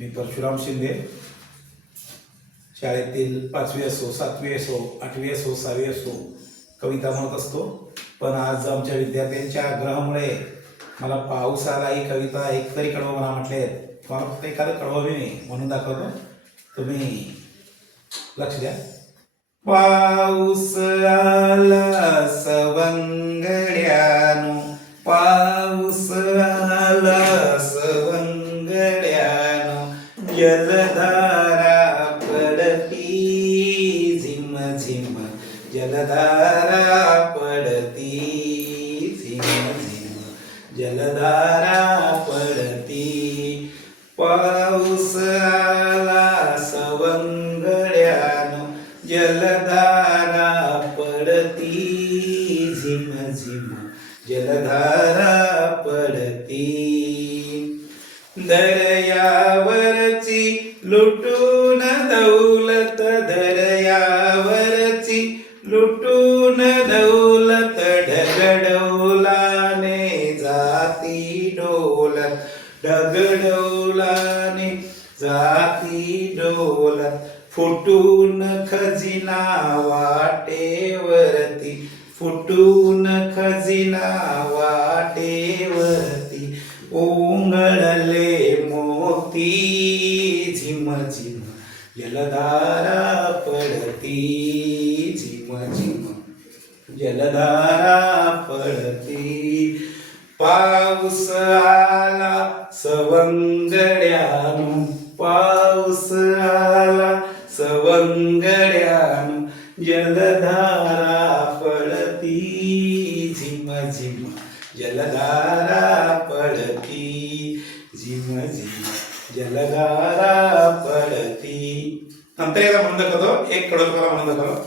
मी परशुराम शिंदे. शाळेतील 5वी असो, 7वी असो, 8वी असो, 6वी असो कविता म्हणत असतो. पण आज आमच्या विद्यार्थ्यांच्या आग्रहामुळे मला पाऊस आला ही कविता एक तरी कडवं मला म्हटले. मला फक्त एखादं कडवं मी म्हणून दाखवतो, तुम्ही लक्ष द्या. पाऊस आला सवंगड्यानो, पाऊस आला सवंगड्यानो, जलधारा पडती झिम झिम, जलधारा पडती झिम झिम, जलधारा पडती. पाऊस आला सवंगड्यानो, जलधारा पडती झिम झिम, जलधारा पडती. दर्यावरची लुटून दौलत, दर्यावरची लुटून दौलत, ढगडौलाने जाती डोलत, ढगडौलाने जाती डोलत. फुटून खजिना वाटेवरती, फुटून खजिना वाटेवरती, ओंगळले मोती झिम झिम, जलधारा पडती झिम झिम, जलधारा पडती. पाऊस आला सवंगड्यानो, पाऊस आला सवंगड्यानो, जलधारा पडती झिम झिम, जलधारा पडती झिम झिम, जलधारा पडती. नंतर एकदा म्हणून दाखवतो, एक कडं तुम्हाला म्हणून दाखवतो.